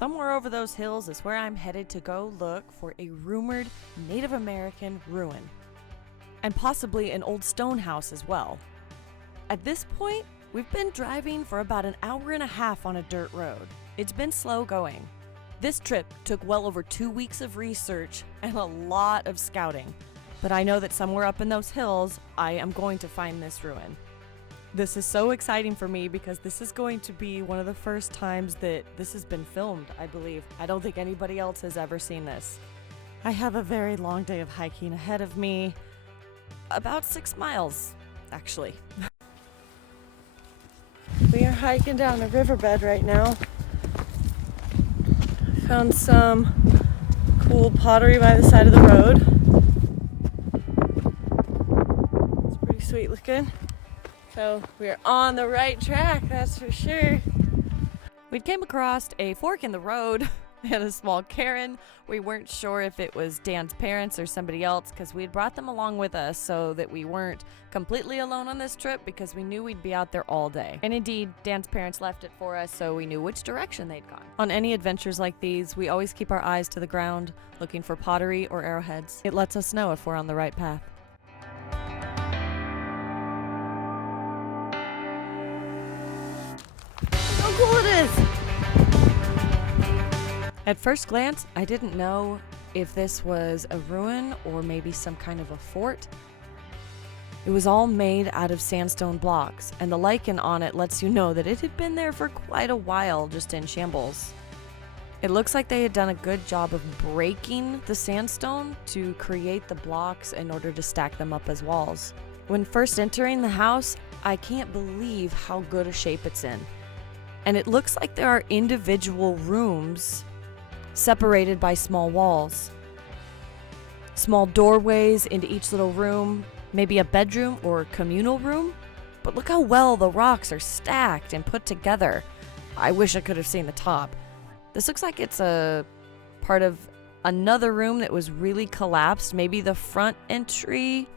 somewhere over those hills is where I'm headed to go look for a rumored Native American ruin. And possibly an old stone house as well. At this point, we've been driving for about an hour and a half on a dirt road. It's been slow going. This trip took well over 2 weeks of research and a lot of scouting. But I know that somewhere up in those hills, I am going to find this ruin. This is so exciting for me because this is going to be one of the first times that this has been filmed, I believe. I don't think anybody else has ever seen this. I have a very long day of hiking ahead of me. About 6 miles, actually. We are hiking down a riverbed right now. Found some cool pottery by the side of the road. It's pretty sweet looking. So we're on the right track, that's for sure. We came across a fork in the road and a small cairn. We weren't sure if it was Dan's parents or somebody else because we had brought them along with us so that we weren't completely alone on this trip because we knew we'd be out there all day. And indeed, Dan's parents left it for us so we knew which direction they'd gone. On any adventures like these, we always keep our eyes to the ground, looking for pottery or arrowheads. It lets us know if we're on the right path. How cool it is! At first glance, I didn't know if this was a ruin or maybe some kind of a fort. It was all made out of sandstone blocks, and the lichen on it lets you know that it had been there for quite a while, just in shambles. It looks like they had done a good job of breaking the sandstone to create the blocks in order to stack them up as walls. When first entering the house, I can't believe how good a shape it's in. And it looks like there are individual rooms separated by small walls. Small doorways into each little room, maybe a bedroom or communal room. But look how well the rocks are stacked and put together. I wish I could have seen the top. This looks like it's a part of another room that was really collapsed, maybe the front entry.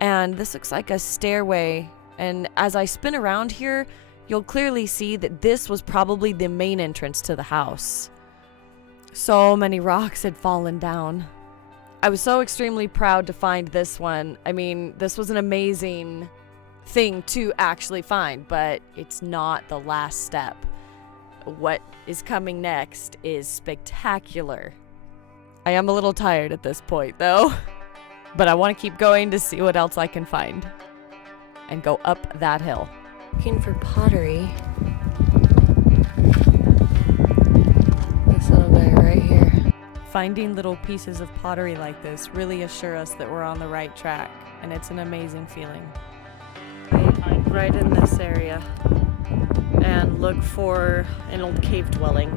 And this looks like a stairway. And as I spin around here, you'll clearly see that this was probably the main entrance to the house. So many rocks had fallen down. I was so extremely proud to find this one. I mean, this was an amazing thing to actually find, but it's not the last step. What is coming next is spectacular. I am a little tired at this point, though, but I want to keep going to see what else I can find and go up that hill. Looking for pottery. This little guy right here. Finding little pieces of pottery like this really assure us that we're on the right track, and it's an amazing feeling. Right in this area, and look for an old cave dwelling.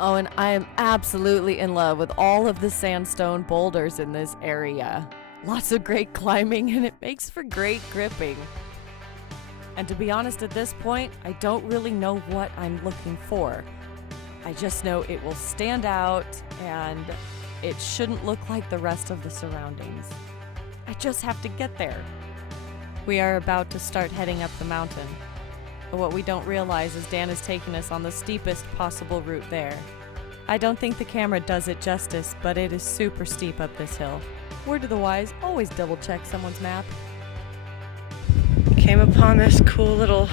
Oh, and I am absolutely in love with all of the sandstone boulders in this area. Lots of great climbing, and it makes for great gripping. And to be honest, at this point, I don't really know what I'm looking for. I just know it will stand out and it shouldn't look like the rest of the surroundings. I just have to get there. We are about to start heading up the mountain. But what we don't realize is Dan is taking us on the steepest possible route there. I don't think the camera does it justice, but it is super steep up this hill. Word to the wise, always double check someone's map. Came upon this cool little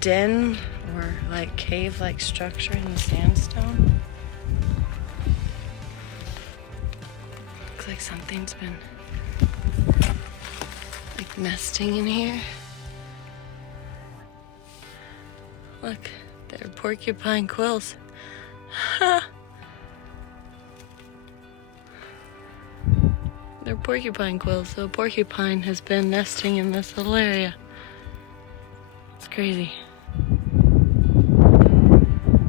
den or like cave-like structure in the sandstone. Looks like something's been like nesting in here. Look, they're porcupine quills. They're porcupine quills, so a porcupine has been nesting in this little area. It's crazy.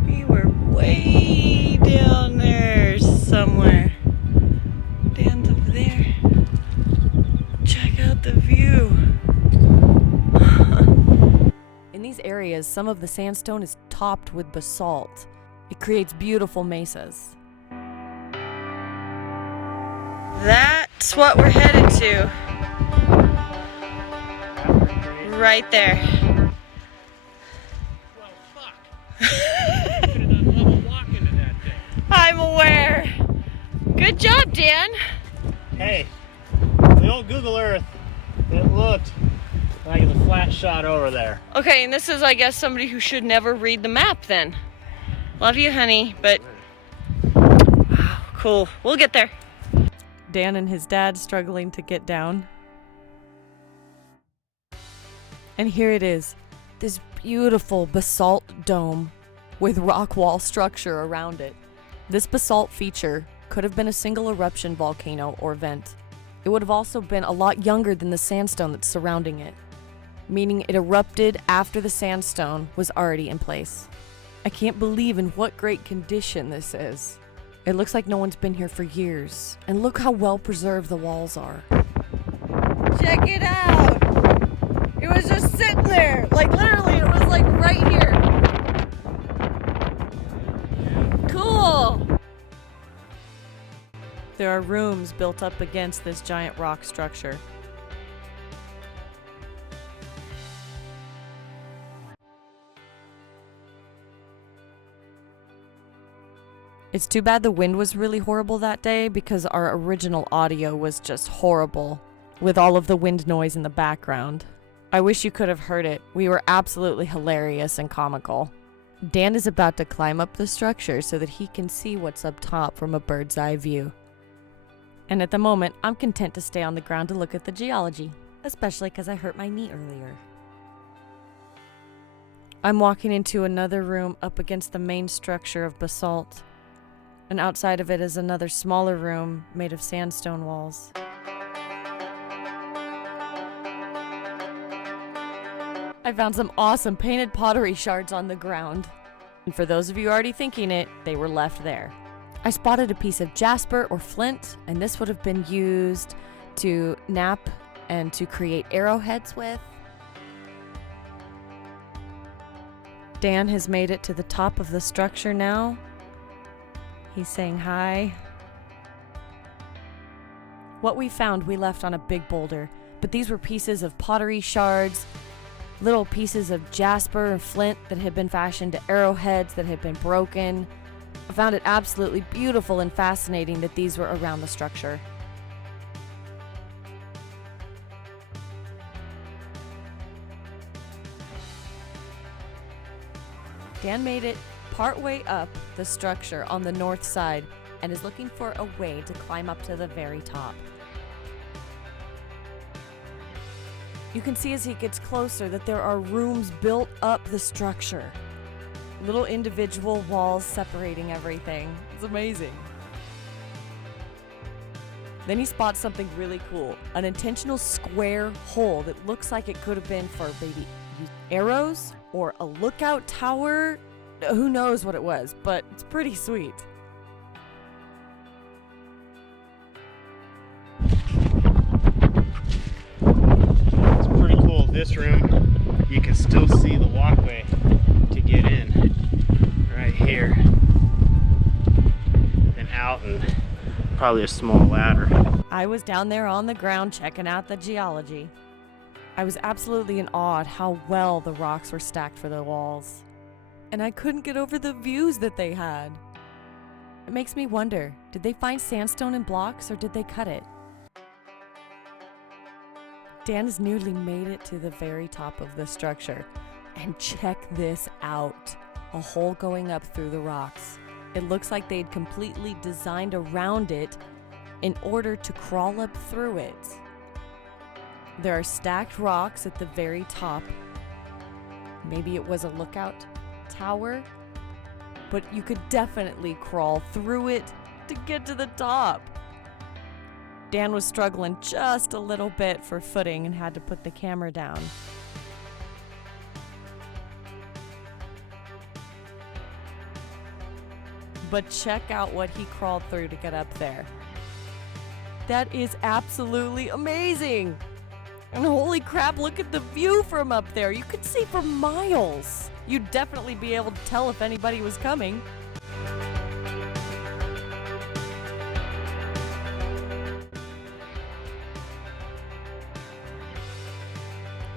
We were way down there somewhere. Dan's over there. Check out the view. In these areas, some of the sandstone is topped with basalt. It creates beautiful mesas. That's what we're headed to. Right there. Well, fuck. I'm aware. Good job, Dan. Hey, the old Google Earth, it looked like it's a flat shot over there. Okay, and this is, I guess, somebody who should never read the map then. Love you, honey, but wow, cool. We'll get there. Dan and his dad struggling to get down. And here it is, this beautiful basalt dome with rock wall structure around it. This basalt feature could have been a single eruption volcano or vent. It would have also been a lot younger than the sandstone that's surrounding it, meaning it erupted after the sandstone was already in place. I can't believe in what great condition this is. It looks like no one's been here for years, and look how well preserved the walls are. Check it out! It was just sitting there, like literally it was like right here. Cool! There are rooms built up against this giant rock structure. It's too bad the wind was really horrible that day because our original audio was just horrible with all of the wind noise in the background. I wish you could have heard it. We were absolutely hilarious and comical. Dan is about to climb up the structure so that he can see what's up top from a bird's eye view. And at the moment, I'm content to stay on the ground to look at the geology, especially because I hurt my knee earlier. I'm walking into another room up against the main structure of basalt. And outside of it is another smaller room made of sandstone walls. I found some awesome painted pottery shards on the ground. And for those of you already thinking it, they were left there. I spotted a piece of jasper or flint, and this would have been used to nap and to create arrowheads with. Dan has made it to the top of the structure now. He's saying hi. What we found, we left on a big boulder, but these were pieces of pottery shards, little pieces of jasper and flint that had been fashioned to arrowheads that had been broken. I found it absolutely beautiful and fascinating that these were around the structure. Dan made it partway up the structure on the north side and is looking for a way to climb up to the very top. You can see as he gets closer that there are rooms built up the structure. Little individual walls separating everything. It's amazing. Then he spots something really cool. An intentional square hole that looks like it could have been for maybe arrows or a lookout tower. Who knows what it was, but it's pretty sweet. It's pretty cool. This room, you can still see the walkway to get in right here and out, and probably a small ladder. I was down there on the ground checking out the geology. I was absolutely in awe at how well the rocks were stacked for the walls. And I couldn't get over the views that they had. It makes me wonder, did they find sandstone in blocks or did they cut it? Dan has nearly made it to the very top of the structure. And check this out. A hole going up through the rocks. It looks like they'd completely designed around it in order to crawl up through it. There are stacked rocks at the very top. Maybe it was a lookout tower, but you could definitely crawl through it to get to the top. Dan was struggling just a little bit for footing and had to put the camera down. But check out what he crawled through to get up there. That is absolutely amazing! And holy crap, look at the view from up there. You could see for miles. You'd definitely be able to tell if anybody was coming.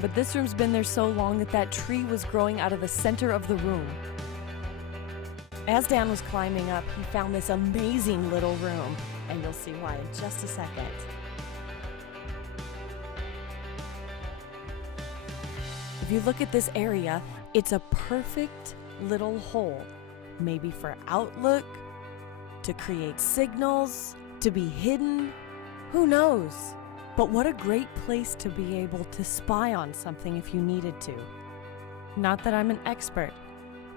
But this room's been there so long that that tree was growing out of the center of the room. As Dan was climbing up, he found this amazing little room, and you'll see why in just a second. If you look at this area, it's a perfect little hole, maybe for outlook, to create signals, to be hidden, who knows? But what a great place to be able to spy on something if you needed to. Not that I'm an expert,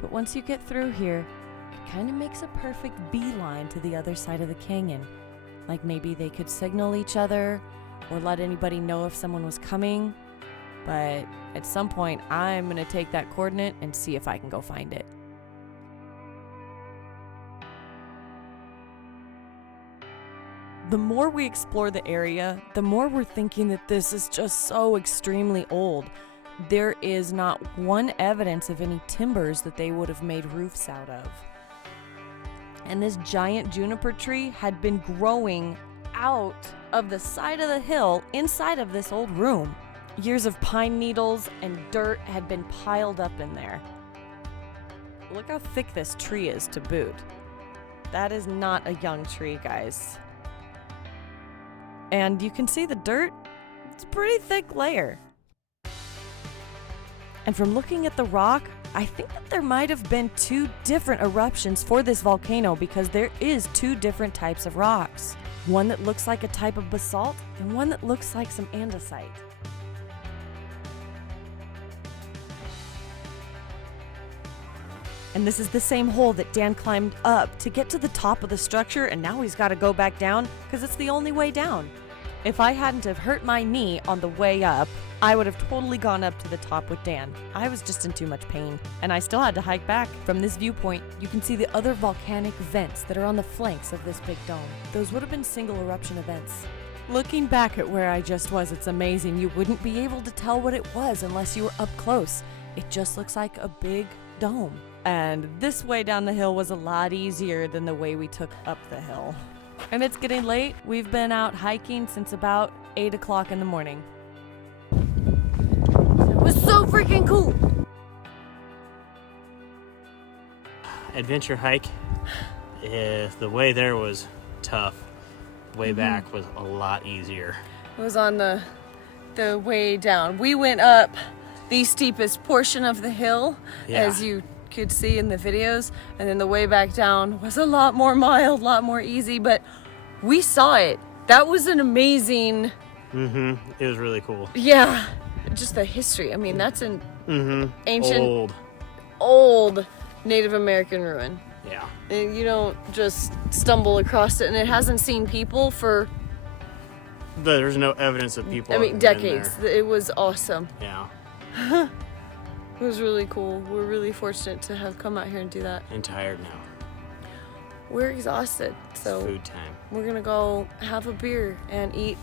but once you get through here, it kind of makes a perfect beeline to the other side of the canyon. Like maybe they could signal each other or let anybody know if someone was coming. But at some point, I'm going to take that coordinate and see if I can go find it. The more we explore the area, the more we're thinking that this is just so extremely old. There is not one evidence of any timbers that they would have made roofs out of. And this giant juniper tree had been growing out of the side of the hill inside of this old room. Years of pine needles and dirt had been piled up in there. Look how thick this tree is to boot. That is not a young tree, guys. And you can see the dirt, it's a pretty thick layer. And from looking at the rock, I think that there might have been 2 different eruptions for this volcano because there is 2 different types of rocks. One that looks like a type of basalt and one that looks like some andesite. And this is the same hole that Dan climbed up to get to the top of the structure, and now he's got to go back down because it's the only way down. If I hadn't have hurt my knee on the way up, I would have totally gone up to the top with Dan. I was just in too much pain, and I still had to hike back. From this viewpoint, you can see the other volcanic vents that are on the flanks of this big dome. Those would have been single eruption events. Looking back at where I just was, it's amazing. You wouldn't be able to tell what it was unless you were up close. It just looks like a big dome. And this way down the hill was a lot easier than the way we took up the hill. And it's getting late. We've been out hiking since about 8 o'clock in the morning. It was so freaking cool. Adventure hike, the way there was tough. Way back was a lot easier. It was on the way down. We went up the steepest portion of the hill, as you could see in the videos, and then the way back down was a lot more mild, a lot more easy, but we saw it. That was an amazing... It was really cool. Yeah, just the history. I mean, that's an ancient, old Native American ruin. Yeah. And you don't just stumble across it, and it hasn't seen people for... There's no evidence of people. I mean, decades. It was awesome. Yeah. It was really cool. We're really fortunate to have come out here and do that. And tired now. We're exhausted, so it's food time. We're gonna go have a beer and eat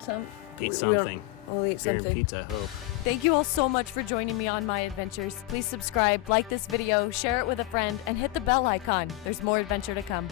something. We'll eat Beer something. and pizza, I hope. Thank you all so much for joining me on my adventures. Please subscribe, like this video, share it with a friend, and hit the bell icon. There's more adventure to come.